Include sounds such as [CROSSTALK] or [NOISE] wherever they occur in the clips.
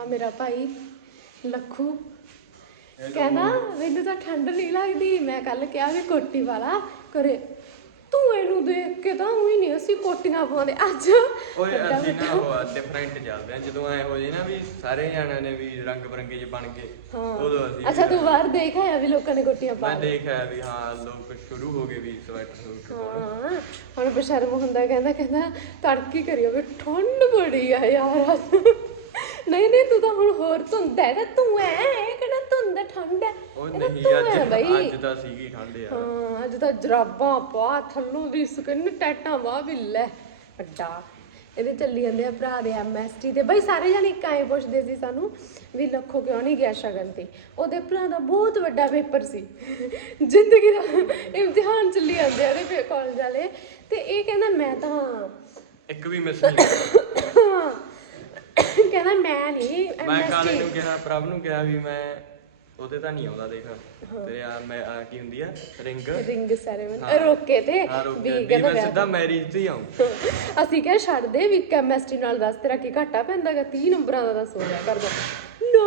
ਆ ਮੇਰਾ ਭਾਈ ਲੱਖੂ। ਕਹਿੰਦਾ ਮੈਨੂੰ ਤਾਂ ਠੰਡ ਨਹੀਂ ਲੱਗਦੀ। ਮੈਂ ਕੱਲ ਕਿਹਾ ਵੀ ਕੋਟੀ ਵਾਲਾ ਕਰੇ ਤੂੰ ਇਹਨੂੰ ਦੇਖ ਕੇ ਤਾਂ ਉਹੀ ਨਹੀਂ ਅਸੀਂ ਕੋਟੀਆਂ ਪਾਉਂਦੇ ਅੱਜ। ਓਏ ਵੱਡਾ ਅਸੀਂ ਨਾ ਉਹ ਡਿਫਰੈਂਟ ਚੱਲਦੇ ਆ ਜਦੋਂ ਐ ਹੋ ਜੇ ਨਾ ਵੀ ਸਾਰੇ ਜਾਣਿਆਂ ਨੇ ਵੀ ਰੰਗ ਬਰੰਗੇ ਚ ਬਣ ਕੇ ਹਾਂ। ਉਦੋਂ ਅਸੀਂ ਅੱਛਾ ਤੂੰ ਬਾਹਰ ਦੇਖ ਆਇਆ ਵੀ ਲੋਕਾਂ ਨੇ ਕੋਟੀਆਂ ਪਾ ਮੈਂ ਦੇਖਿਆ ਵੀ ਹਾਂ ਲੋਕ ਸ਼ੁਰੂ ਹੋ ਗਏ ਵੀ ਸਵੈਟਰ ਸੂਟ ਪਾਉਣਾ। ਹਾਂ ਹੁਣ ਬਸ਼ਰਮ ਹੁੰਦਾ ਕਹਿੰਦਾ ਕਹਿੰਦਾ ਤੜਕੀ ਕਰਿਓ ਵੀ ਠੰਡ ਬੜੀ ਆ ਯਾਰ ਅੱਜ। ਨਹੀਂ ਨਹੀਂ ਤੂੰ ਤਾਂ ਹੁਣ ਹੋਰ ਧੁੰਦ ਹੈ ਨਾ ਤੂੰ ਐ ਇਹ ਕਿਹੜਾ ਧੁੰਦ ਠੰਡ ਹੈ। ਉਹ ਇਹ ਤਾਂ ਨਹੀਂ ਤੂੰ ਹੈ ਅੱਜ ਬਈ। ਅੱਜ ਤਾਂ ਸੀਗੀ ਠੰਡ ਯਾਰ। ਹਾਂ ਅੱਜ ਤਾਂ ਜਰਾਬਾਂ ਪਾ ਥੱਲੋਂ ਦੀ ਸਕਿਨ ਟੈਟਾਂ ਵਾਹ ਵੀ ਲੈ ਅੱਡਾ ਇਹਦੇ ਚੱਲੀ ਜਾਂਦੇ ਆ ਭਰਾ ਦੇ ਐਮਐਸਟੀ ਤੇ। ਬਈ ਸਾਰੇ ਜਣੇ ਕਾਏ ਪੁੱਛਦੇ ਸੀ ਸਾਨੂੰ ਵੀ ਲੱਖੋ ਕਿਉਂ ਨਹੀਂ ਗਿਆ ਸ਼ਗਨ ਤੇ? ਉਹਦੇ ਭਰਾ ਦਾ ਬਹੁਤ ਵੱਡਾ ਪੇਪਰ ਸੀ। ਜ਼ਿੰਦਗੀ ਦਾ ਇਮਤਿਹਾਨ ਚੱਲੀ ਜਾਂਦੇ ਆ ਉਹਦੇ ਕਾਲਜ ਵਾਲੇ। ਤੇ ਇਹ ਕਹਿੰਦਾ ਮੈਂ ਤਾਂ ਇੱਕ ਵੀ ਮਿਸ ਨਹੀਂ ਕਹਿੰਦਾ ਮੈਂ ਨਹੀਂ ਮੈਂ ਕਾਲੇ ਨੂੰ ਕਿਹਾ ਪ੍ਰਭ ਨੂੰ ਕਿਹਾ ਵੀ ਮੈਂ ਉਹਦੇ ਤਾਂ ਨਹੀਂ ਆਉਂਦਾ ਦੇਖ। ਤੇਰੇ ਆ ਮੈਂ ਆ ਕੀ ਹੁੰਦੀ ਆ? ਰਿੰਗ। ਰਿੰਗ ਸੈਰੇਮਨੀ ਰੋਕੇ ਤੇ। ਵੀ ਕਹਿੰਦਾ ਮੈਂ ਸਿੱਧਾ ਮੈਰਿਜ ਤੇ ਹੀ ਆਉਂ [LAUGHS] ਅਸੀਂ ਕਿਹਾ ਛੱਡ ਦੇ ਵੀ ਕੈਮਿਸਟਰੀ ਨਾਲ ਦੱਸ ਤੇਰਾ ਕੀ ਘਾਟਾ ਪੈਂਦਾਗਾ 30 ਨੰਬਰਾਂ ਦਾ ਦੱਸ ਹੋ ਜਾ ਕਰਦਾ। ਨਾ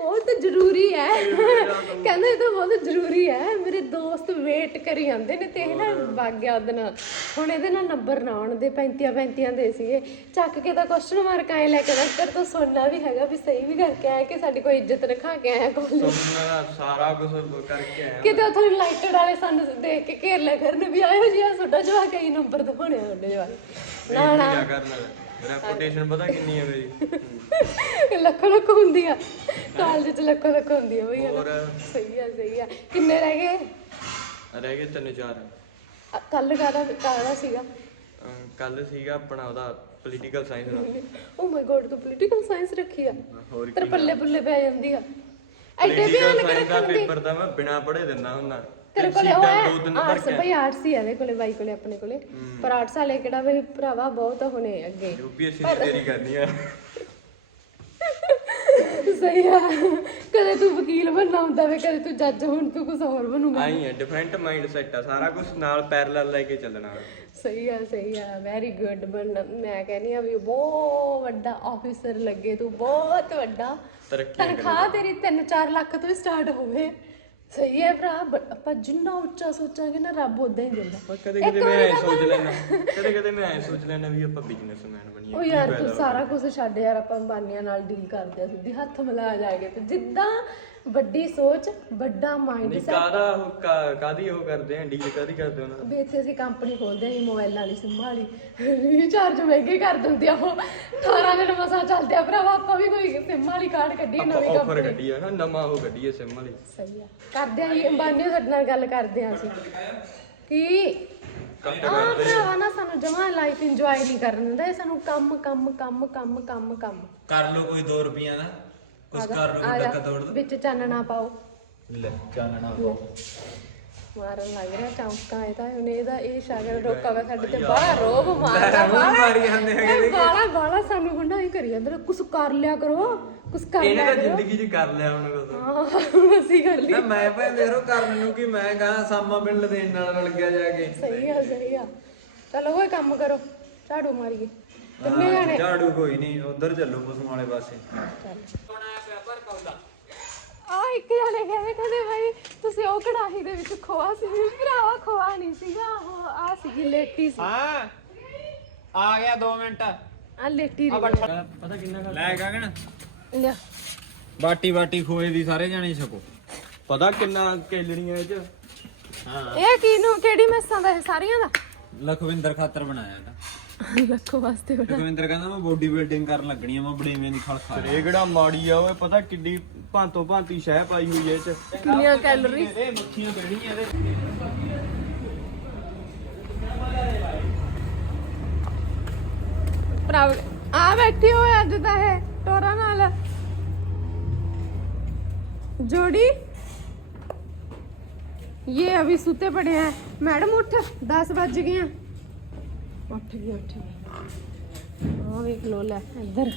ਬਹੁਤ ਜ਼ਰੂਰੀ ਹੈ। ਕਹਿੰਦਾ ਇਹ ਤਾਂ ਬਹੁਤ ਜ਼ਰੂਰੀ ਹੈ। ਮੇਰੇ ਦੋਸਤ ਵੇਟ ਕਰੀ ਜਾਂਦੇ ਨੇ ਤੇ ਇਹ ਨਾ ਵਗ ਗਿਆ ਉਹਦੇ ਨਾਲ। ਹੁਣ ਇਹਦੇ ਨਾਲ ਨੰਬਰ ਨਾ ਆਉਣ ਦੇ 35 35 ਦੇ ਸੀਗੇ। ਚੱਕ ਕੇ ਤਾਂ ਕੁਐਸਚਨ ਮਾਰਕ ਆਏ ਲੈ ਕੇ ਨਾ ਕਰ ਤਾਂ ਸੁਣਨਾ ਵੀ ਹੈਗਾ ਵੀ ਸਹੀ ਵੀ ਕਰਕੇ ਆਇਆ ਕਿ ਸਾਡੀ ਕੋਈ ਇੱਜ਼ਤ ਰਖਾ ਕੇ ਆਇਆ ਕੋਲ ਸੁਣਨਾ ਸਾਰਾ ਕੁਝ ਕਰਕੇ ਆਇਆ। ਕਿਤੇ ਉਥੋਂ ਲਾਈਟਡ ਵਾਲੇ ਸਾਨੂੰ ਦੇਖ ਕੇ ਘੇਰ ਲਿਆ ਕਰਨ ਵੀ ਆਇਓ ਜੀ ਆ ਤੁਹਾਡਾ ਜਵਾਕ ਕਈ ਨੰਬਰ ਦਿਖਾਉਣੇ ਆ ਤੁਹਾਡੇ ਜਵਾਕ। ਨਾ ਨਾ। ਕੀ ਕਰਨਾ ਰੈਪੂਟੇਸ਼ਨ ਪਤਾ ਕਿੰਨੀ ਹੈ ਮੇਰੀ? [LAUGHS] ਲੱਖੋ ਲੱਖ ਹੁੰਦੀ ਆ। ਕਾਲਜ ਚ ਲੱਖੋ ਲੱਖ ਹੁੰਦੀ ਆ ਬਈ ਹੋਰ? ਸਹੀ ਆ ਸਹੀ ਆ। ਕਿੰਨੇ ਰਹਿ ਗਏ? ਰਹਿ ਗਏ ਤਿੰਨ ਚਾਰ। ਕੱਲ ਕਾਹਦਾ ਕਾਹਦਾ ਸੀਗਾ? ਕੱਲ ਸੀਗਾ ਆਪਣਾ ਉਹਦਾ ਪੋਲੀਟੀਕਲ ਸਾਇੰਸ ਦਾ। ਓ ਮਾਈ ਗੋਡ ਤੂੰ ਪੋਲੀਟੀਕਲ ਸਾਇੰਸ ਰੱਖੀ ਆ? ਹੋਰ ਤੇਰੇ ਪੱਲੇ ਪੁੱਲੇ ਪੈ ਜਾਂਦੀ ਆ। ਐਡੇ ਸਾਇੰਸ ਦਾ ਰੱਖਣ ਦੀ ਪੇਪਰ ਤਾਂ ਮੈਂ ਬਿਨਾ ਪੜ੍ਹੇ ਦਿੰਦਾ ਹੁੰਦਾ। ਤੇਰੇ ਕੋਲੇ ਉਹ ਸੀਟਾਂ ਦੋ ਤਿੰਨ ਹੈ ਭਰ ਆਰਟਸ ਕੇ ਬਈ ਆਰਟਸ ਹੀ ਇਹਦੇ ਕੋਲੇ ਬਾਈ ਕੋਲੇ ਆਪਣੇ ਕੋਲੇ। ਪਰ ਆਰਟਸ ਵਾਲੇ ਕਿਹੜਾ ਬਈ ਭਰਾਵਾ ਬਹੁਤ ਹੋਣੇ ਅੱਗੇ। ਯੂਪੀਐਸਸੀ ਦੀ ਤਿਆਰੀ ਕਰਨੀ ਆ। ਸਹੀ ਆ। ਕਦੇ ਤੂੰ ਵਕੀਲ ਬਣਨਾ ਹੁੰਦਾ ਵੇ ਕਦੇ ਤੂੰ ਜੱਜ ਹੁਣ ਤੂੰ ਕੁਝ ਹੋਰ ਬਣੂਗਾ। ਆਈ ਹੈ ਡਿਫਰੈਂਟ ਮਾਈਂਡ ਸੈਟ ਆ ਸਾਰਾ ਕੁਝ ਨਾਲ ਪੈਰਲਲ ਲੈ ਕੇ ਚੱਲਣਾ। ਸਹੀ ਆ ਸਹੀ ਆ ਵੈਰੀ ਗੁੱਡ ਬਣ ਮੈਂ ਕਹਿੰਦੀ ਆ ਵੀ ਬਹੁਤ ਵੱਡਾ ਆਫੀਸਰ ਲੱਗੇ ਤੂੰ ਬਹੁਤ ਵੱਡਾ। ਤਰੱਕੀ ਤਨਖਾਹ ਤੇਰੀ 3-4 ਲੱਖ ਤੋਂ ਹੀ ਸਟਾਰਟ ਹੋਵੇ। ਸਹੀ ਹੈ ਭਰਾ ਬ- ਆਪਾਂ ਜਿੰਨਾ ਉੱਚਾ ਸੋਚਾਂਗੇ ਨਾ ਰੱਬ ਉਦਾਂ ਹੀ ਦਿੰਦਾ। ਪਰ ਕਦੇ ਕਦੇ ਮੈਂ ਐ ਸੋਚ ਲੈਣਾ ਕਦੇ ਕਦੇ ਮੈਂ ਐ ਸੋਚ ਲੈਣਾ ਵੀ ਆਪਾਂ ਬਿਜ਼ਨਸਮੈਨ ਉਹ ਯਾਰ ਤੂੰ ਸਾਰਾ ਕੁਝ ਛੱਡ ਯਾਰ ਆਪਾਂ ਅੰਬਾਨੀਆਂ ਨਾਲ ਡੀਲ ਕਰਦੇ ਆ ਸਿੱਧੀ ਹੱਥ ਮਿਲਾ ਜਾਏਗੇ ਤੇ ਜਿੱਦਾਂ ਵੱਡੀ ਸੋਚ ਵੱਡਾ ਮਾਈਂਡ ਨਹੀਂ ਕਾਦਾ ਉਹ ਕਾ- ਕਾਹਦੀ ਉਹ ਕਰਦੇ ਆ ਡੀਲ ਕਾਦੀ ਕਰਦੇ ਉਹਨਾਂ ਵੀ ਇੱਥੇ ਅਸੀਂ ਕੰਪਨੀ ਖੋਲਦੇ ਆਂ ਮੋਬਾਈਲਾਂ ਵਾਲੀ ਸਿੰਮਾਂ ਵਾਲੀ। ਰੀਚਾਰਜ ਮਹਿੰਗੇ ਕਰ ਦਿੰਦੇ ਆ ਉਹ। 18 ਦਿਨ ਮਸਾ ਚੱਲਦੇ ਆ ਭਰਾਵਾ ਆਪਾਂ ਵੀ ਕੋਈ ਸਿੰਮਾਂ ਵਾਲੀ ਕਾਰਡ ਕੱਢੀ ਨਵੀਂ ਆਫਰ ਕੰਪਨੀ ਕੱਢੀ ਆ ਨਾ ਨਵਾਂ ਉਹ ਕੱਢੀ ਆ ਸਿਮ ਵਾਲੀ। ਸਹੀ ਆ। ਕਰਦੇ ਆਂ ਜੀ ਅੰਬਾਨੀ ਸਾਡੇ ਨਾਲ ਗੱਲ ਕਰਦੇ ਆਂ ਅਸੀਂ। ਕੀ? ਆਹ ਭਰਾਵਾ ਨਾ ਸਾਨੂੰ ਜਮਾ ਲਾਈਫ ਇੰਜੋਏ ਨਹੀਂ ਕਰਨ ਦਿੰਦਾ ਇਹ ਸਾਨੂੰ ਕੰਮ ਕੰਮ ਕੰਮ ਕੰਮ ਕੰਮ ਕੰਮ। ਕਰ ਲੋ ਕੋਈ 2 ਰੁਪਈਆ ਦਾ ਕੁਛ ਕਰ ਲੋ ਆ ਜਾ, ਡੱਕਾ ਤੋੜ ਦੋ। ਵਿੱਚ ਚਾਨਣਾ ਪਾਓ। ਲੈ ਚਾਨਣਾ ਪਾਓ। ਮਾਰਨ ਲੱਗ ਰਿਹਾ ਚੌਂਕਾਂ ਇਹ ਤਾਂ ਉਹਨੇ ਇਹਦਾ ਇਹ ਸ਼ਾਗਰ ਰੋਕਾ ਵਾ ਸਾਡੇ ਤੇ ਬਾਹਲਾ ਰੋਬ ਮਾਰਦਾ ਬਾਹਲਾ। ਮਾਰੀ ਜਾਂਦੇ ਇਹ ਬਾਹਲਾ ਬਾਹਲਾ ਸਾਨੂੰ ਹੁੰਦਾ ਹੀ ਕਰੀ ਜਾਂਦਾ ਕੁਛ ਕਰ ਲਿਆ ਕਰੋ। ਕੁਛ ਕਰ ਇਹਨੇ ਲਿਆ ਤਾਂ ਕਰੋ ਜ਼ਿੰਦਗੀ 'ਚ ਕਰ ਲਿਆ ਹੁਣ ਕੁਝ ਹਾਂ ਅਸੀਂ ਕਰ ਲਈ। ਨਾ ਮੈਂ ਭਾਵੇਂ ਦੇਰੋ ਕਰਨ ਨੂੰ ਕਿ ਮੈਂ ਕਹਾਂ ਸਾਮਾ ਬਿੱਲ ਦੇਣ ਨਾਲ ਰਲ ਗਿਆ ਜਾ ਕੇ। ਸਹੀ ਆ ਸਹੀ ਆ। ਚਲੋ ਕੋਈ ਕੰਮ ਕਰੋ। ਝਾੜੂ ਮਾਰੀਏ। ਤਿੰਨੇ ਜਾਣੇ? ਝਾੜੂ ਕੋਈ ਨਹੀਂ ਉਧਰ ਚੱਲੋ ਪਸ਼ੂ ਵਾਲੇ ਪਾਸੇ। ਆ ਇੱਕ ਜਾਣੇ ਕਹਿੰਦੇ ਕਹਿੰਦੇ ਭਾਈ ਤੁਸੀਂ ਉਹ ਕੜਾਹੀ ਦੇ ਵਿੱਚ ਖੋਆ ਸੀ। ਵੀ ਭਰਾਵਾ ਖੋਆ ਨਹੀਂ ਸੀਗਾ ਉਹ ਆ ਸੀਗੀ ਲੇਟੀ ਸੀ। ਹਾਂ ਆ ਗਿਆ 2 ਮਿੰਟ। ਆ ਲੇਟੀ ਦੀ ਪਤਾ ਕਿੰਨਾ ਲੈ ਗਗਨ। ਲਿਆ। ਬਾਟੀ ਬਾਟੀ ਖੋਏ ਦੀ ਸਾਰੇ ਜਾਣੇ ਛਕੋ। ਪਤਾ ਕਿੰਨਾ ਕੈਲਰੀਆਂ ਇਹ 'ਚ? ਹਾਂ। ਇਹ ਕੀ ਨੂੰ ਕਿਹੜੀ ਮੈਸਾਂ ਦਾ ਇਹ ਸਾਰੀਆਂ ਦਾ? ਲਖਵਿੰਦਰ ਖਾਤਰ ਬਣਾਇਆ ਤਾਂ ਲੱਖੋ ਵਾਸਤੇ ਬਣਾ ਲਖਵਿੰਦਰ ਕਹਿੰਦਾ ਮੈਂ ਬੋਡੀ ਬਿਲਡਿੰਗ ਕਰਨ ਲੱਗਣੀ ਆ ਮੈਂ ਬੜੇਵੇਂ ਦੀ ਖਲ ਖਾ ਇਹ ਕਿਹੜਾ ਮਾੜੀ ਆ ਓਏ ਪਤਾ ਕਿੱਡੀ ਭਾਂਤੋ ਭਾਂਤੀ ਸ਼ਹਿ ਪਾਈ ਹੋਈ ਐ ਇਹ 'ਚ। ਕਿੰਨੀਆਂ ਕੈਲਰੀ ਇਹ ਮੱਖੀਆਂ ਕਿਹੜੀਆਂ ਇਹਦੇ? ਭਰਾ ਆ ਬੈਠੀ ਹੋਏ ਅੱਜ ਤਾਂ ਇਹ। ਟੋਰਾ ਨਾਲ जोड़ी ये अभी सूते पड़े हैं मैडम उठ दस बज गए हैं उठ गए उठ गए हाँ भी खलोला है इधर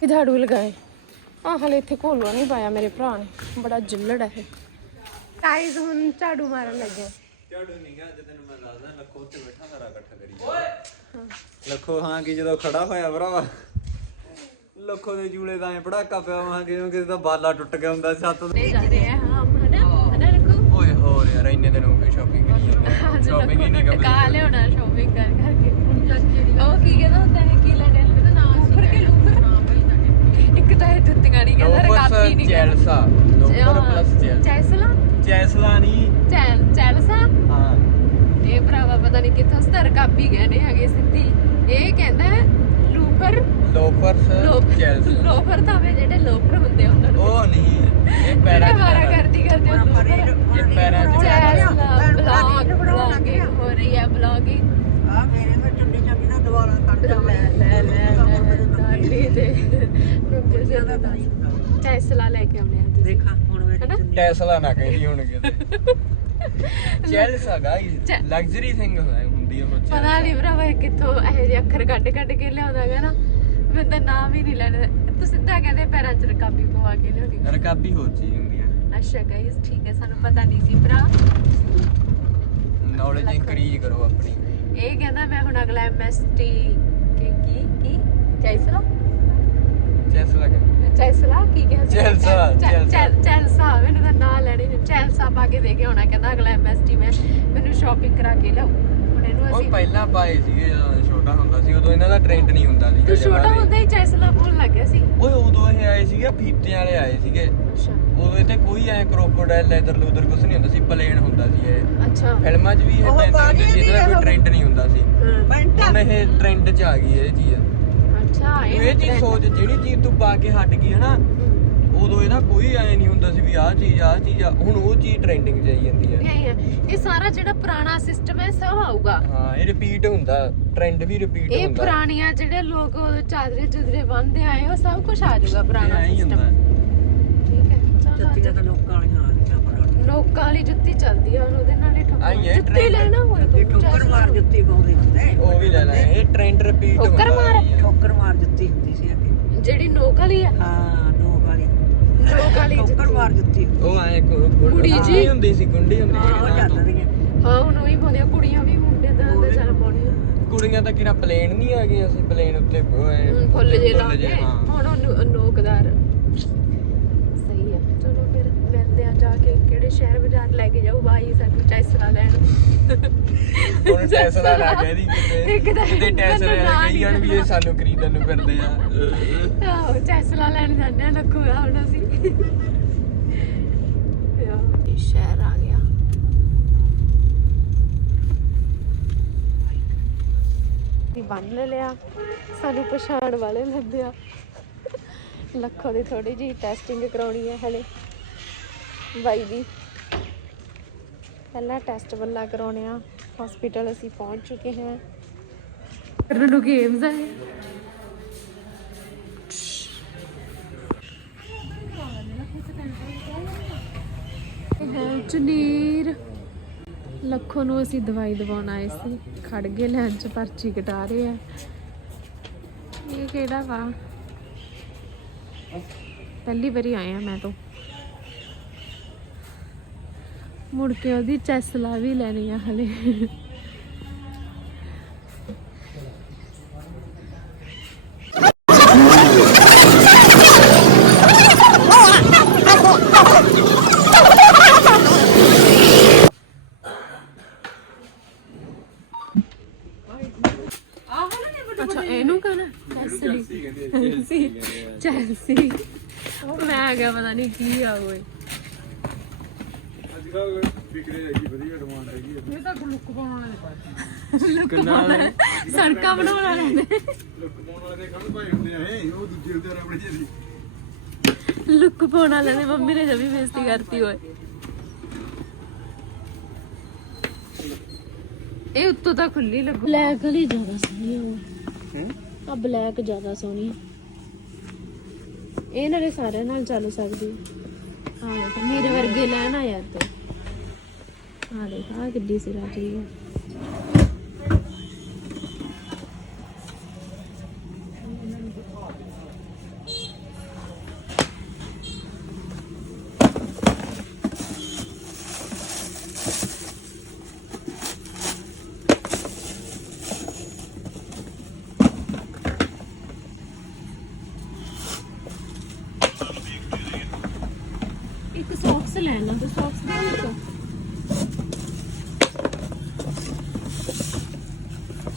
ਇਹ ਝਾੜੂ ਲਗਾਏ ਆ ਹਲੇ ਇੱਥੇ ਘੋਲਵਾ ਨਹੀਂ ਪਾਇਆ ਮੇਰੇ ਭਰਾ ਨੇ ਬੜਾ ਜਿੱਲੜ ਹੈ ਇਹ ਗਾਇਜ਼ ਹੁਣ ਝਾੜੂ ਮਾਰਨ ਲੱਗੇ ਝਾੜੂ ਨਹੀਂ ਗਾ ਅੱਜ ਤੈਨੂੰ ਮੈਂ ਦੱਸਦਾ ਲੱਖੋ ਉੱਤੇ ਬੈਠਾ ਸਾਰਾ ਇਕੱਠਾ ਕਰੀ ਓਏ ਲੱਖੋ ਹਾਂ ਕਿ ਜਦੋਂ ਖੜਾ ਹੋਇਆ ਭਰਾਵਾ ਲੱਖੋ ਦੇ ਜੂਲੇ ਤਾਂ ਐ ਪੜਾਕਾ ਪਿਆ ਵਾਂ ਕਿ ਕਿਸੇ ਦਾ ਬਾਲਾ ਟੁੱਟ ਗਿਆ ਹੁੰਦਾ ਛੱਤ ਤੋਂ। ਨਹੀਂ ਜਾ ਰਹੇ ਹਾਂ ਹਮ ਹਨਾ ਹਨਾ ਰੱਖੋ ਓਏ ਹੋਰ ਯਾਰ ਇੰਨੇ ਦਿਨ ਹੋ ਗਏ ਸ਼ਾਪਿੰਗ ਕਰੀ ਸ਼ਾਪਿੰਗ ਹੀ ਨਹੀਂ ਕਾ ਕੰਪਲੀਟ ਲਿਆਉਣਾ ਸ਼ੋਪਿੰਗ ਕਰ ਕਰਕੇ ਉਹ ਕੀ ਕਹਿੰਦਾ ਹੁੰਦਾ ਹੈ ਕੀ ਲੈਣਾ ਹੈ ਨਾ ਉੱਪਰ ਕੇ ਲੂਪਰ ਇੱਕ ਤਾਂ ਇਹ ਜੁੱਤੀਆਂ ਨਹੀਂ ਕਹਿੰਦਾ ਰਕਾਬੀ ਨਹੀਂ ਚੈਲਸਾ ਲੋਪਰ ਪਲੱਸ ਚੈਲ ਚੈਸਲਾ ਚੈਸਲਾ ਨਹੀਂ। ਚੈਲ ਚੈਲਸਾ ਹਾਂ। ਇਹ ਭਰਾਵਾ ਪਤਾ ਨਹੀਂ ਕਿੱਥੋਂ ਸਤਰ ਕਾਪੀ ਕਹਿੰਦੇ ਹੈਗੇ ਸਿੱਧੀ। ਇਹ ਕਹਿੰਦਾ ਹੈ ਲੂਫਰ। ਲੋਫਰਸ ਚੈਲਸਾ। ਲੋਫਰ ਤਾਂ ਵੇ ਜਿਹੜੇ ਲੋਫਰ ਹੁੰਦੇ ਉਹਨਾਂ ਨੂੰ। ਉਹ ਨਹੀਂ ਇਹ ਪੈਰਾਂ ਮਾਰਾ ਕਰਦੀ ਕਰਦੇ ਉਹ ਇਹ ਪੈਰਾਂ ਚ ਬਲੌਗ ਹੋ ਰਹੀ ਹੈ ਬਲੌਗਿੰਗ। ਆ ਮੇਰੇ ਤੋਂ ਚੁੰਨੀ ਚੰਨੀ ਨਾ ਦੁਬਾਰਾ ਕੱਢ ਲੈ ਲੈ ਲੈ ਲੈ ਦਾਲੀ ਦੇ ਰੁਕ ਜਾ ਦਾ ਚੈਸਲਾ ਲੈ ਕੇ ਆਉਂਦੇ ਆ ਤੁਸੀਂ। ਦੇਖਾ ਹੁਣ ਟੈਸਲਾ ਨਾ ਕਹਿੰਦੀ ਹੁਣ ਕਿਤੇ। [LAUGHS] ਚੈਲਸਾ ਗਾਈਸ ਚੈ- ਲਗਜ਼ਰੀ ਥਿੰਗ ਹੁੰਦੀ ਹੈ ਉਹ ਪਤਾ ਨਹੀਂ ਭਰਾਵਾ ਇਹ ਕਿੱਥੋਂ ਇਹੋ ਜਿਹੇ ਅੱਖਰ ਕੱਢ ਕੱਢ ਕੇ ਲਿਆਉਂਦਾਗਾ ਨਾ। ਮੈਂ ਤਾਂ ਨਾਮ ਹੀ ਨਹੀਂ ਲੈਣਾ ਤੂੰ ਸਿੱਧਾ ਕਹਿੰਦੇ ਪੈਰਾਂ 'ਚ ਰਕਾਬੀ ਪਵਾ ਕੇ ਲਿਆਉਣੀ ਰਕਾਬੀ ਹੋਰ ਚੀਜ਼ ਹੁੰਦੀ ਹੈ। ਅੱਛਾ ਗਾਇਸ ਠੀਕ ਹੈ ਸਾਨੂੰ ਪਤਾ ਨਹੀਂ ਸੀ ਭਰਾ। ਨੌਲੇਜ ਇਨਕਰੀਜ਼ ਕਰੋ ਆਪਣੀ। ਇਹ ਕਹਿੰਦਾ ਮੈਂ ਹੁਣ ਅਗਲਾ ਐਮਐਸਟੀ ਕੀ ਕੀ ਕੀ? ਚੈਸਲਾ ਚੈਸਲਾ ਕਹਿੰਦੇ ਚੈਸਲਾ ਕੀ ਕਿਹਾ ਸੀ? ਚੈਲਸਾ, ਚੈਲ- ਚੈਲ- ਚੈਲਸਾ। ਚੈਲਸਾ ਮੈਨੂੰ ਤਾਂ ਨਾਂ ਲੈਣੇ ਨੇ ਚੈਲਸਾ ਪਾ ਕੇ ਦੇ ਕੇ ਆਉਣਾ ਕਹਿੰਦਾ ਅਗਲਾ ਐਮਐਸਟੀ ਮੈਂ ਮੈਨੂੰ ਸ਼ਾਪਿੰਗ ਕਰਾ ਕੇ ਲਿਆਓ। ਹੁਣ ਇਹਨੂੰ ਉਹ ਅਸੀਂ ਪਹਿਲਾਂ ਪਾਏ ਸੀਗੇ ਜਦੋਂ ਛੋਟਾ ਹੁੰਦਾ ਸੀ ਉਦੋਂ ਇਹਨਾਂ ਦਾ ਟ੍ਰੈਂਡ ਨਹੀਂ ਹੁੰਦਾ ਸੀ ਤੂੰ ਛੋਟਾ ਹੁੰਦਾ ਹੀ ਚੈਸਲਾ ਬੋਲਣ ਲੱਗ ਗਿਆ ਸੀ। ਓਏ ਉਦੋਂ ਇਹ ਆਏ ਸੀਗੇ ਫੀਤੇ ਵਾਲੇ ਆਏ ਸੀਗੇ। ਅੱਛਾ। ਉਦੋਂ ਇਹ ਤੇ ਕੋਈ ਐ ਕਰੋਕੋਡਾਈਲ ਲੈਦਰ ਲੂਦਰ ਕੁਝ ਨਹੀਂ ਹੁੰਦਾ ਸੀ ਪਲੇਨ ਹੁੰਦਾ ਸੀ ਇਹ। ਅੱਛਾ। ਫਿਲਮਾਂ 'ਚ ਵੀ ਇਹ ਉਹ ਪੈਂਦੇ ਹੁੰਦੇ ਸੀ ਇਹਦਾ ਕੋਈ ਟ੍ਰੈਂਡ ਨਹੀਂ ਹੁੰਦਾ ਸੀ। ਪੈਂਟ ਹੁਣ ਇਹ ਟ੍ਰੈਂਡ 'ਚ ਆ ਗਈ ਇਹ ਚੀਜ਼। ਅੱਛਾ ਤੂੰ ਇਹ ਚੀਜ਼ ਸੋਚ ਜਿਹੜੀ ਚੀਜ਼ ਤੂੰ ਪਾ ਕੇ ਹਟ ਗਈ ਹੈ ਨਾ ਉਦੋਂ ਇਹਦਾ ਕੋਈ ਐ ਨਹੀਂ ਹੁੰਦਾ ਸੀ ਵੀ ਆਹ ਚੀਜ਼ ਆਹ ਚੀਜ਼ ਆ ਹੁਣ ਉਹ ਚੀਜ਼ ਟ੍ਰੈਂਡਿੰਗ 'ਚ ਆਈ ਜਾਂਦੀ ਹੈ। ਇਹ ਹੈ ਇਹ ਸਾਰਾ ਜਿਹੜਾ ਪੁਰਾਣਾ ਸਿਸਟਮ ਹੈ ਸਭ ਆਊਗਾ। ਹਾਂ ਇਹ ਰਿਪੀਟ ਹੁੰਦਾ ਟ੍ਰੈਂਡ ਵੀ ਰਿਪੀਟ ਇਹ ਹੁੰਦਾ। ਪੁਰਾਣੀਆਂ ਜਿਹੜੇ ਲੋਕ ਉਦੋਂ ਚਾਦਰੇ ਚੁਦਰੇ ਬੰਨਦੇ ਆਏ ਉਹ ਸਭ ਕੁਝ ਆ ਜਾਊਗਾ ਇਹ ਪੁਰਾਣਾ ਐਂ ਹੀ ਹੁੰਦਾ। ਸਿਸਟਮ ਠੀਕ ਹੈ ਚਲੋ ਜੱਤੀਆਂ ਤਾਂ ਲੋਕਾਂ ਵਾਲੀਆਂ ਆ ਗਈਆਂ ਪੁਰਾਣੀਆਂ। ਲੋਕਾਂ ਵਾਲੀ ਜੁੱਤੀ ਚੱਲਦੀ ਆ ਹੁਣ ਉਹਦੇ ਨਾਲ ਹੀ ਆਈ ਠੋਕਰ ਹੈ ਜੁੱਤੀ trend। ਲੈਣਾ ਹੋਏ ਇਹ ਤੂੰ ਠੋਕਰ ਮਾਰ ਜੁੱਤੀ ਪਾਉਂਦੇ ਹੁੰਦੇ। ਉਹ ਵੀ ਲੈਣਾ ਹੈ। ਇਹ ਟ੍ਰੈਂਡ ਰਿਪੀਟ। ਠੋਕਰ ਮਾਰ ਜੁੱਤੀ ਹੁੰਦੀ ਸੀ ਅੱਗੇ ਜਿਹੜੀ ਨੋਕ ਵਾਲੀ ਆ ਹਾਂ ਨੋਕ ਵਾਲੀ ਨੋਕ ਠੋਕਰ ਜੁੱਤੀ ਉਹ ਐ ਕੁੜੀ ਜੀ। ਹੁੰਦੀ ਸੀ ਕੁੰਡੀ ਹੁੰਦੀ ਹਾਂ ਉਹ ਸੀ ਚੱਲ ਰਹੀਆਂ ਹਾਂ ਹੁਣ ਉਹੀ ਪਾਉਂਦੀਆਂ ਕੁੜੀਆਂ ਵੀ ਮੁੰਡੇ ਦਾ ਤਾਂ ਚੱਲ ਪਾਉਣੀਆਂ। ਕੁੜੀਆਂ ਤਾਂ ਕਿਹੜਾ ਪਲੇਨ ਨਹੀਂ ਆ ਗਈਆਂ ਸੀ ਪਲੇਨ ਉੱਤੇ ਹਮ, ਫੁੱਲ ਜੇ ਲਾਉਂਦੇ ਹਾਂ। ਹੁਣ ਉਹ ਨੋ- ਨੋਕਦਾਰ ਸਹੀ ਹੈ ਚਲੋ ਫਿਰ ਮਿਲਦੇ ਆ ਜਾ ਕੇ ਕਿਹੜੇ ਸ਼ਹਿਰ ਬਾਜ਼ਾਰ ਲੈ ਕੇ ਜਾਊ ਬਾਈ ਸਾਨੂੰ ਚੈਸਰਾ ਲੈਣ। ਹੁਣ ਟੈਸਲਾ ਲਾ ਕੇ ਦੀ ਇੱਕ ਕਿਤੇ ਤਾਂ ਕਿਤੇ ਟੈਸਲਾ ਮੈਨੂੰ ਨਾਂ ਲਾ ਨਹੀਂ ਕੇ ਜਾਣ ਵੀ ਇਹ ਸਾਨੂੰ ਖਰੀਦਣ ਨੂੰ ਫਿਰਦੇ ਆ। ਆਹੋ ਚੈਸਲਾ ਲੈਣ ਜਾਂਦੇ ਆ ਲੱਖੂਗਾ ਹੁਣ ਅਸੀਂ। ਇਹ ਸ਼ਹਿਰ ਆ ਗਿਆ। ਅਸੀਂ ਬੰਨ ਲਿਆ। ਸਾਨੂੰ ਪਛਾਣ ਵਾਲੇ ਲੱਭਿਆ ਲੱਖੋ ਦੀ ਥੋੜੀ ਜੀ ਟੈਸਟਿੰਗ ਕਰਾਉਣੀ ਹੈ ਹਲੇ। ਬਾਈ ਦੀ ਪਹਿਲਾ ਟੈਸਟ ਬੱਲਾ ਕਰਾਉਣੇ ਆ। ਹਸਪੀਟਲ ਅਸੀਂ ਪਹੁੰਚ ਚੁੱਕੇ ਹਾਂ। ਕਰਨ ਨੂੰ ਗੇਮਸ ਹੈ ਹੈ ਚੁਨੀਰ। ਲੱਖੋ ਨੂੰ ਅਸੀਂ ਦਵਾਈ ਦਵਾਉਣ ਆਏ ਸੀ। ਖੜ ਗਏ ਲੈਣ ਚ, ਪਰਚੀ ਕਟਾ ਰਹੇ ਆ। ਇਹ ਕਿਹੜਾ ਵਾ? ਪਹਿਲੀ ਵਾਰੀ ਆਏ ਆ ਮੈਂ ਤੋਂ। ਮੁੜ ਕੇ ਉਹਦੀ ਚੈਸਲਾ ਵੀ ਲੈਣੀ ਆ ਹਲੇ ਅੱਛਾ ਇਹਨੂੰ ਕਹਣਾ ਚੈਲਸੀ ਚੈਲਸੀ ਚੈਲਸੀ ਮੈਂ ਆ ਗਿਆ ਪਤਾ ਨਹੀਂ ਕੀ ਆ ਓਏ ਕਿੰਨਾ [LAUGHS] ਸੜਕਾਂ ਬਣਾਉਣ ਵਾਲੇ ਨੇ। ਲੁੱਕ ਪਾਉਣ ਵਾਲੇ ਨੇ ਮੰਮੀ ਨੇ ਜਮੀ ਬੇਇੱਜ਼ਤੀ ਕਰਤੀ ਓਏ। ਇਹ ਉੱਤੋਂ ਤਾਂ ਖੁੱਲੀ ਲੱਗੂ। ਬਲੈਕ ਵਾਲੀ ਜ਼ਿਆਦਾ ਸੋਹਣੀ ਆ ਆ ਬਲੈਕ ਜ਼ਿਆਦਾ ਸੋਹਣੀ ਆ। ਇਹ ਨਾਲੇ ਸਾਰਿਆਂ ਨਾਲ ਚੱਲ ਸਕਦੀ ਦੇਖ ਮੇਰੇ ਵਰਗੇ ਲੈਣਾ ਯਾਰ ਤੂੰ। ਆ ਦੇਖ ਆ ਕਿੱਡੀ ਸਿਰਾ ਆ ਸੌਕਸ ਲੈਣਾ ਤੇ ਸੌਕਸ ਦੇ ਵਿੱਚ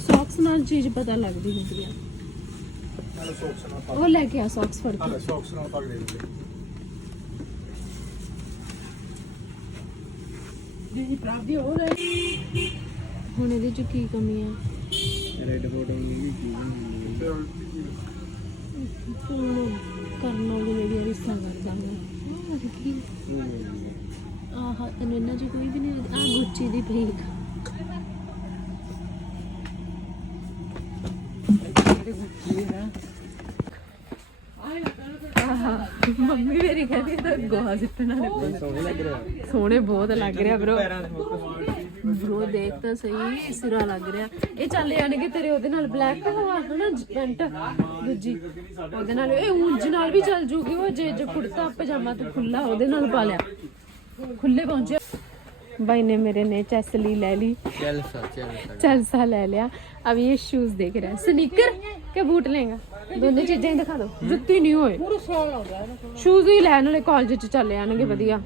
ਸੌਕਸ ਨਾਲ ਚੀਜ਼ ਪਤਾ ਲੱਗਦੀ ਹੁੰਦੀ ਆ ਨਾਲੇ ਸੌਕਸ ਨਾਲ ਪਾ ਉਹ ਲੈ ਕੇ ਆ ਸੌਕਸ ਫੜ ਕੇ। ਨਾਲੇ ਸੌਕਸ ਨਾਲ ਪਾ ਕੇ ਦੇ ਦਿੰਦੇ। ਪ੍ਰਾਪਤੀ ਹੋ ਰਹੀ ਹੁਣ ਇਹਦੇ ਚ ਕੀ ਕਮੀ ਆ? ਰੈੱਡ ਫੋਟੋ ਨਹੀਂ ਕੀ ਤੂੰ ਕਰਨ ਵਾਲੀ ਮੇਰੀ ਰਿਸ਼ਤਾ ਕਰਦਾ ਮੈਂ ਆਹ ਦੇਖੀ ਆਹ ਤੈਨੂੰ ਇਹਨਾਂ ਚ ਕੋਈ ਵੀ ਨਹੀਂ ਆ। ਗੁੱਚੀ ਦੀ ਆਹਾ, ਮੰਮੀ ਮੇਰੀ ਕਹਿੰਦੀ ਤਾਂ ਗੋਹਾ ਸਿੱਟਣ ਲੱਗ ਰਿਹਾ ਸੋਹਣੇ ਬਹੁਤ ਲੱਗ ਰਿਹਾ ਬ్రో ਬ్రో ਦੇਖ ਤਾਂ ਸਹੀ ਸਿਰਾ ਲੱਗ ਰਿਹਾ। ਇਹ ਚੱਲ ਜਾਣਗੇ ਤੇਰੇ ਉਹਦੇ ਨਾਲ ਬਲੈਕ ਤਾਂ ਹੋਆ ਹਨਾ ਪੈਂਟ? ਦੂਜੀ। ਉਹਦੇ ਨਾਲ ਇਹ ਉਂਝ ਨਾਲ ਵੀ ਚੱਲ ਜੂਗੀ ਉਹ ਜੇ ਜੇ ਕੁੜਤਾ ਪਜਾਮਾ ਤੂੰ ਖੁੱਲਾ ਉਹਦੇ ਨਾਲ ਪਾ ਲਿਆ। ਖੁੱਲੇ ਪਹੁੰਚਿਆ। ਬਾਈ ਨੇ ਮੇਰੇ ਨੇ ਚੈਸਲੀ ਲੈ ਲਈ। ਚੱਲ ਸਾ ਚੱਲ ਸਾ। ਜਲसा ले लिया अब ये शूज ਕਿ ਬੂਟ ਲਏਗਾ। ਦੋਨੇ ਚੀਜ਼ਾਂ ਹੀ ਦਿਖਾ ਦਿਓ ਜੁੱਤੀ ਨਹੀਂ ਹੋਏ। ਪੂਰਾ ਸਿਆਲ ਆਉਂਦਾ ਇਹਨੂੰ ਸ਼ੂਜ਼ ਹੀ ਲੈਣ ਵਾਲੇ ਕਾਲਜ ਚ ਚੱਲੇ ਜਾਣਗੇ ਵਧੀਆ।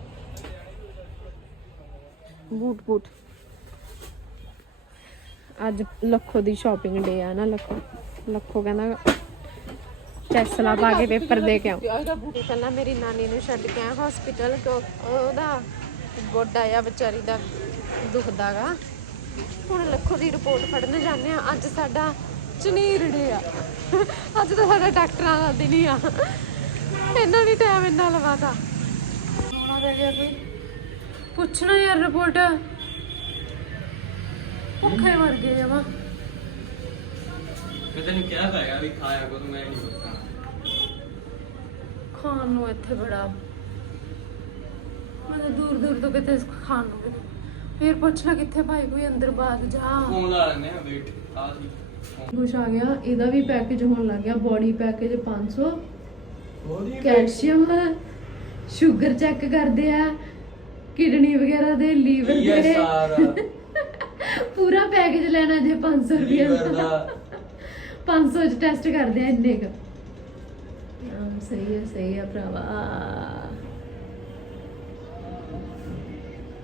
ਬੂਟ ਬੂਟ। ਅੱਜ ਲੱਖੋ ਦੀ ਸ਼ਾਪਿੰਗ ਡੇ ਆ ਨਾ, ਲੱਖੋ ਲੱਖੋ ਕਹਿੰਦਾ ਟੈਸਲਾ ਪਾ ਕੇ ਪੇਪਰ ਦੇ ਕੇ ਆਉਂ ਪਹਿਲਾਂ ਮੇਰੀ ਨਾਨੀ ਨੂੰ ਛੱਡ ਕੇ ਆ ਹਸਪੀਟਲ ਉਹਦਾ ਗੋਡਾ ਆ ਵਿਚਾਰੀ ਦਾ ਦੁਖਦਾਗਾ ਹੁਣ ਲੱਖੋ ਦੀ ਰਿਪੋਰਟ ਫੜਨ ਜਾਂਦੇ ਆ। ਅੱਜ ਸਾਡਾ ਚਨੀਰ ਡੇ ਆ। ਅੱਜ ਤਾਂ ਸਾਡਾ ਡਾਕਟਰਾਂ ਦਾ ਦਿਨ ਹੀ ਆ। ਇਹਨਾਂ ਨਹੀਂ ਟਾਈਮ ਇੰਨਾ ਲਵਾਤਾ। ਹੋਣਾ ਪੈ ਗਿਆ ਕੋਈ? ਪੁੱਛਣਾ ਯਾਰ ਰਿਪੋਰਟ ਭੁੱਖੇ ਮਰ ਗਏ ਜਮਾ ਮੈਂ ਤੈਨੂੰ ਕਿਹਾ ਤਾਂ ਹੈਗਾ ਵੀ ਖਾਇਆ ਕੋ ਮੈਂ ਨਹੀਂ ਖਾਣਾ। ਖਾਣ ਨੂੰ ਇੱਥੇ ਬੜਾ। ਮੈਂ ਤਾਂ ਦੂਰ ਦੂਰ ਤੋਂ ਕਿਤੇ ਖਾਣ ਨੂੰ ਵੀ ਨਹੀਂ। ਫਿਰ ਪੁੱਛਣਾ ਕਿੱਥੇ ਭਾਈ ਕੋਈ ਅੰਦਰ ਬਾਗ ਜਾ। ਫੋਨ ਲਾ ਲੈਨੇ ਆ ਵੇਟ ਆ ਸੀ ਕੁਛ ਆ ਗਿਆ ਇਹਦਾ ਵੀ ਪੈਕੇਜ ਹੋਣ ਲੱਗ ਗਿਆ ਬੋਡੀ ਪੈਕੇਜ 500 ਉਹਦੀ ਕੈਲਸ਼ੀਅਮ ਸ਼ੂਗਰ ਚੈੱਕ ਕਰਦੇ ਆ ਕਿਡਨੀ ਵਗੈਰਾ ਦੇ ਲੀਵਰ ਦੇ [LAUGHS] ਪੂਰਾ ਪੈਕੇਜ ਲੈਣਾ ਜੇ 500 ਰੁਪਏ ਦਾ। 500 ਚ ਟੈਸਟ ਕਰਦੇ ਆ ਇੰਨੇ ਕ। ਸਹੀ ਹੈ ਸਹੀ ਹੈ ਭਰਾਵਾ।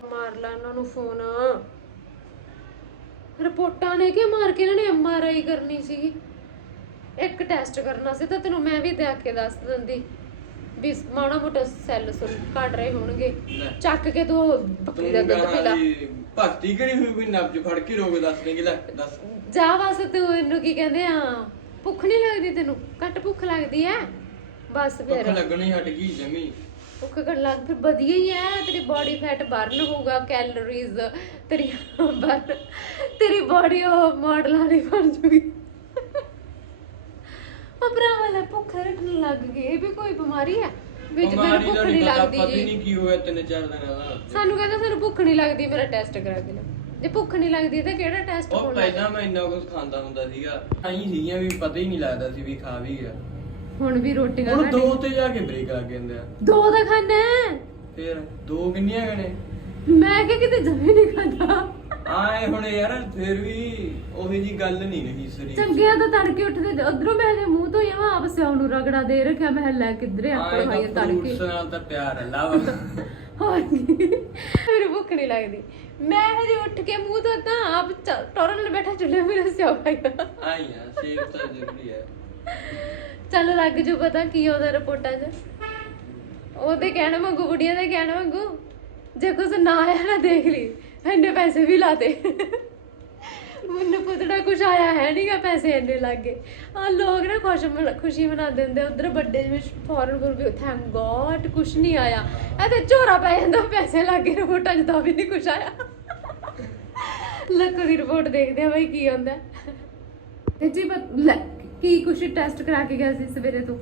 ਮਾਰ ਲਾ ਇਹਨਾਂ ਨੂੰ ਫੋਨ। ਰਿਪੋਰਟਾਂ ਨੇ ਕਿ ਮਾਰ ਕੇ ਇਹਨਾਂ ਨੇ ਐਮਆਰਆਈ ਕਰਨੀ ਸੀਗੀ। ਇੱਕ ਟੈਸਟ ਕਰਨਾ ਸੀ ਤਾਂ ਤੈਨੂੰ ਮੈਂ ਵੀ ਦੇਖ ਕੇ ਦੱਸ ਦਿੰਦੀ ਵੀ ਮਾੜਾ ਮੋਟਾ ਸੈੱਲ ਸੁੱਲ ਘਟ ਰਹੇ ਹੋਣਗੇ। ਚੱਕ ਕੇ ਤੂੰ ਬੱਕਰੀ ਦਾ ਦੁੱਧ ਪੀ ਲਾ ਭਗਤੀ ਕਰੀ ਹੋਈ ਕੋਈ ਨਬਜ ਫੜ ਕੇ ਰੋਗ ਦੱਸ ਦੇਂਗੇ ਲੈ ਦੱਸ। ਜਾ ਬਸ ਤੂੰ ਇਹਨੂੰ ਕੀ ਕਹਿੰਦੇ ਆ ਭੁੱਖ ਨਹੀਂ ਲੱਗਦੀ ਤੈਨੂੰ? ਘੱਟ ਭੁੱਖ ਲੱਗਦੀ ਐ। ਬਸ ਭੁੱਖ ਫਿਰ। ਲੱਗਣੀ ਹਟ ਗਈ ਜਮੀ। ਭੁੱਖ ਕਰਨ ਲੱਗ ਫਿਰ ਵਧੀਆ ਹੀ ਐ ਤੇਰੀ ਬਾਡੀ ਫੈਟ ਬਰਨ ਹੋਊਗਾ ਕੈਲੋਰੀਜ਼ ਤੇਰੀ ਬਰਨ ਤੇਰੀ ਬਾਡੀ ਉਹ ਮਾਡਲਾਂ ਦੀ ਬਣ ਜੂਗੀ। ਉਹ ਭਰਾਵਾ ਲੈ ਭੁੱਖ ਰੱਟਣ ਲੱਗ ਗਈ ਇਹ ਵੀ ਕੋਈ ਬਿਮਾਰੀ ਐ ਵਿੱਚ ਮੈਨੂੰ ਭੁੱਖ ਨਹੀਂ ਲੱਗਦੀ ਪਤਾ ਹੀ ਜੀ। ਨਹੀਂ ਕੀ ਹੋਇਆ ਤਿੰਨ ਚਾਰ ਦਿਨਾਂ ਦਾ। ਸਾਨੂੰ ਕਹਿੰਦਾ ਸਾਨੂੰ ਭੁੱਖ ਨਹੀਂ ਲੱਗਦੀ ਮੇਰਾ ਟੈਸਟ ਕਰਾ ਕੇ ਲੈ ਜੇ ਭੁੱਖ ਨਹੀਂ ਲੱਗਦੀ ਤਾਂ ਕਿਹੜਾ ਟੈਸਟ ਉਹ ਹੋਣਾ? ਪਹਿਲਾਂ ਮੈਂ ਇੰਨਾ ਕੁਝ ਖਾਂਦਾ ਹੁੰਦਾ ਸੀਗਾ ਆਈ ਸੀਗੀਆਂ ਵੀ ਪਤਾ ਹੀ ਨਹੀਂ ਲੱਗਦਾ ਸੀ ਵੀ ਖਾ ਵੀ ਗਿਆ। ਹੁਣ ਵੀ ਰੋਟੀਆਂ ਹੁਣ ਦੋ ਤੇ ਜਾ ਕੇ ਬ੍ਰੇਕ ਲੱਗ ਜਾਂਦੇ ਆ। ਦੋ ਦਾ ਖਾਣਾ ਹੈ। ਫਿਰ ਦੋ ਕਿੰਨੀਆਂ ਗਣੇ ਮੈਂ ਕਿ ਕਿਤੇ ਜਮੇ ਨਹੀਂ ਖਾਂਦਾ ਆਏ ਹੁਣ ਯਾਰ ਫਿਰ ਵੀ ਉਹੀ ਜੀ ਗੱਲ ਨਹੀਂ ਰਹੀ ਸਰੀਰ 'ਚ। ਚੰਗਿਆ ਤਾਂ ਤੜਕੇ ਉੱਠਦੇ ਉਧਰੋਂ ਮੈਂ ਇਹਦੇ ਮੂੰਹ ਤੋਂ ਜਾਵਾਂ ਆਪ ਸਿਆਉ ਨੂੰ ਰਗੜਾ ਦੇ ਰੱਖਿਆ ਮੈਂ ਲੈ ਕਿੱਧਰੇ ਆਪਣੇ ਆਏ ਭਾਈ ਤਾਂ ਤੜਕੇ fruits ਨਾਲ ਤਾਂ ਪਿਆਰ ਹੈ ਲਵ। ਹੋਰ ਕੀ। ਮੇਰੇ ਭੁੱਖ ਨਹੀਂ ਲੱਗਦੀ। ਮੈਂ ਹਜੇ ਉੱਠ ਕੇ ਮੂੰਹ ਤੋਂ ਤਾਂ ਆਪ ਚ- ਟੋਰਨ ਨਾਲ ਬੈਠਾ ਚੁੱਲ੍ਹੇ ਮੇਰੇ ਸਿਆਉ ਭਾਈਆ ਆਈ ਆ ਸੇਵ ਤਾਂ ਜ਼ਰੂਰੀ ਹੈ ਚੱਲ ਲੱਗ ਜੂ ਪਤਾ ਕੀ ਉਹਦਾ ਰਿਪੋਰਟਾਂ 'ਚ। ਉਹਦੇ ਕਹਿਣ ਵਾਂਗੂ ਬੁੜੀਆਂ ਦੇ ਕਹਿਣ ਵਾਂਗੂ ਜੇ ਕੁਝ ਨਾ ਆਇਆ ਨਾ ਦੇਖ ਲਈ ਇੰਨੇ ਪੈਸੇ ਵੀ ਲਾਤੇ ਮੈਨੂੰ ਪੁੱਤੜਾ ਕੁਝ ਆਇਆ ਹੈ ਨਹੀਂਗਾ ਪੈਸੇ ਇੰਨੇ ਲੱਗੇ ਆ ਲੋਕ ਨਾ ਖੁਸ਼ ਖੁਸ਼ੀ ਮਨਾਉਂਦੇ ਹੁੰਦੇ ਉਧਰ ਵੱਡੇ ਵਿੱਚ ਫੋਰਨ ਕੋਲ ਵੀ ਥੈਂਕ ਗॉड ਕੁਝ ਨਹੀਂ ਆਇਆ। ਇਹ ਤੇ ਝੋਰਾ ਪੈ ਜਾਂਦਾ ਪੈਸੇ ਲੱਗੇ ਰਿਪੋਰਟਾਂ 'ਚ ਤਾਂ ਵੀ ਨਹੀਂ ਕੁਝ ਆਇਆ। ਲੱਖੋ ਦੀ ਰਿਪੋਰਟ ਦੇਖਦੇ ਆ ਬਈ ਕੀ ਹੁੰਦਾ। ਤੇ ਜੀ ਲੈ, ਕੀ ਕੁਛ ਟੈਸਟ ਕਰਾ ਕੇ ਗਿਆ ਸੀ ਸਵੇਰੇ ਤੋਂ?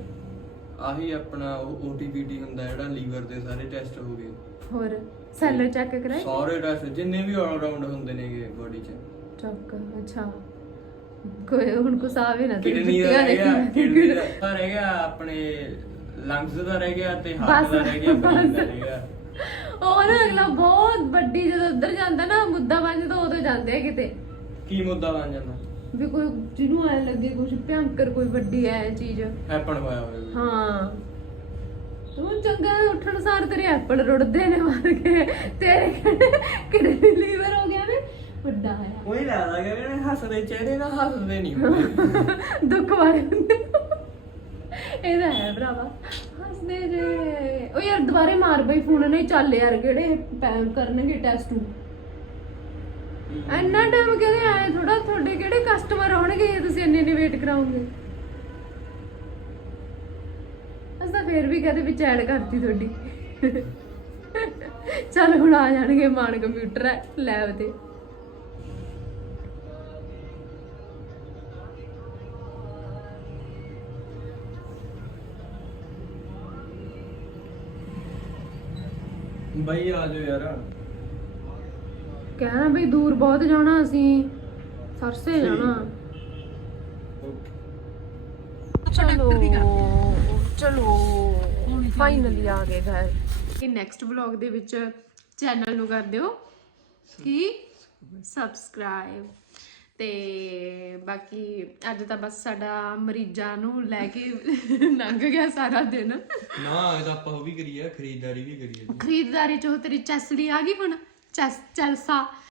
ਆਹੀ ਆਪਣਾ ਓਟੀਪੀਟੀ ਹੁੰਦਾ ਜਿਹੜਾ ਲੀਵਰ ਦੇ ਸਾਰੇ ਟੈਸਟ ਹੋ ਗਏ। ਹੋਰ ਸੈਲਰ ਚੈੱਕ ਕਰਾਏ? ਸਾਰੇ ਟੈਸਟ ਜਿੰਨੇ ਵੀ ਆਲ ਰਾਉਂਡ ਹੁੰਦੇ ਨੇਗੇ ਬੋਡੀ 'ਚ। ਚੱਕ ਅੱਛਾ। ਕੋਈ ਹੁਣ ਕੁਛ ਆਵੇ ਨਾ ਤੇਰੀ ਕਿਡਨੀ ਦਾ ਰਹਿ ਗਿਆ। ਕਿਡਨੀ ਦਾ। ਤਾਂ ਰਹਿ ਗਿਆ ਆਪਣੇ ਲੰਗਸ ਦਾ ਰਹਿ ਗਿਆ ਤੇ ਹਾਰਟ ਦਾ ਰਹਿ ਗਿਆ ਬ੍ਰੇਨ ਦਾ। ਰਹਿ ਗਿਆ। ਉਹ ਨਾ ਅਗਲਾ ਬਹੁਤ ਵੱਡੀ ਜਦੋਂ ਉੱਧਰ ਜਾਂਦਾ ਨਾ ਮੁੱਦਾ ਬਣ ਜਾਂਦਾ ਉਦੋਂ ਜਾਂਦੇ ਆ ਕਿਤੇ। ਕੀ ਮੁੱਦਾ ਬਣ ਜਾਂਦਾ? ਵੀ ਕੋਈ ਜਿਹਨੂੰ ਐ ਲੱਗੇ ਕੁਝ ਭਿਆੰਕਰ ਕੋਈ ਵੱਡੀ ਐ ਚੀਜ਼। ਹੈਪਨ ਹੋਇਆ ਹੋਵੇ ਹਾਂ। ਤੂੰ ਚੰਗਾ ਉੱਠਣ ਸਾਰ ਤੇਰੇ ਐਪਲ ਰੁੜਦੇ ਨੇ ਮਾਰ ਕੇ ਤੇਰੇ ਕਿਹੜੇ ਲੀਵਰ ਹੋ ਗਿਆ ਨੇ? ਵੱਡਾ ਆ। ਉਹੀ ਲੱਗਦਾ ਕਿ ਜਿਹੜੇ ਹੱਸਦੇ ਚਿਹਰੇ ਨਾਲ ਹੱਸਦੇ ਨਹੀਂ ਹੁੰਦੇ। [LAUGHS] ਦੁੱਖ ਵਾਲੇ ਹੁੰਦੇ ਇਹਦਾ ਹੈ ਭਰਾਵਾ। ਹੱਸਦੇ ਜੇ। ਉਹ ਯਾਰ ਦੁਬਾਰੇ ਮਾਰ ਬਈ ਫੋਨ। ਨਹੀਂ ਚੱਲ ਯਾਰ ਕਿਹੜੇ ਪੈ- ਕਰਨਗੇ ਟੈਸਟ। ਇੰਨਾ ਟਾਈਮ ਕਿਹਦੇ ਆਏ ਥੋੜਾ ਤੁਹਾਡੇ ਕਿਹੜੇ ਕਸਟਮਰ ਆਉਣਗੇ ਜੇ ਤੁਸੀਂ ਇੰਨੇ ਇੰਨੇ ਵੇਟ ਕਰਾਉਂਗੇ ਅਸਾਂ ਫੇਰ ਵੀ ਕਹਦੇ ਵਿੱਚ ਐਡ ਕਰਤੀ ਤੁਹਾਡੀ। ਚੱਲ ਹੁਣ ਆ ਜਾਣਗੇ ਮਾਨ ਕੰਪਿਊਟਰ ਲੈਬ ਤੇ। ਬਈ ਆ ਜਾਓ ਯਾਰ। ਕਹਿਣਾ ਬਈ ਦੂਰ ਬਹੁਤ ਜਾਣਾ ਅਸੀਂ ਸਰਸੇ ਜਾਣਾ। ਚਲੋ ਚਲੋ ਫਾਈਨਲੀ ਆ ਗਏ ਘਰ। ਇਹ ਨੈਕਸਟ ਵਲੌਗ ਦੇ ਵਿੱਚ ਚੈਨਲ ਨੂੰ ਕਰ ਦਿਓ ਕੀ ਸਬਸਕ੍ਰਾਈਬ ਤੇ ਬਾਕੀ ਅੱਜ ਤਾਂ ਬਸ ਸਾਡਾ ਮਰੀਜ਼ਾਂ ਨੂੰ ਲੈ ਕੇ ਲੰਘ ਗਿਆ ਸਾਰਾ ਦਿਨ। ਨਾ ਇਹ ਤਾਂ ਆਪਾਂ ਉਹ ਵੀ ਕਰੀਏ ਖਰੀਦਦਾਰੀ ਵੀ ਕਰੀਏ। ਖਰੀਦਦਾਰੀ ਚ ਉਹ ਤੇਰੀ ਚੈਸਲੀ ਆ ਗਈ ਹੁਣ? ਚੈਸ ਚੈਲਸਾ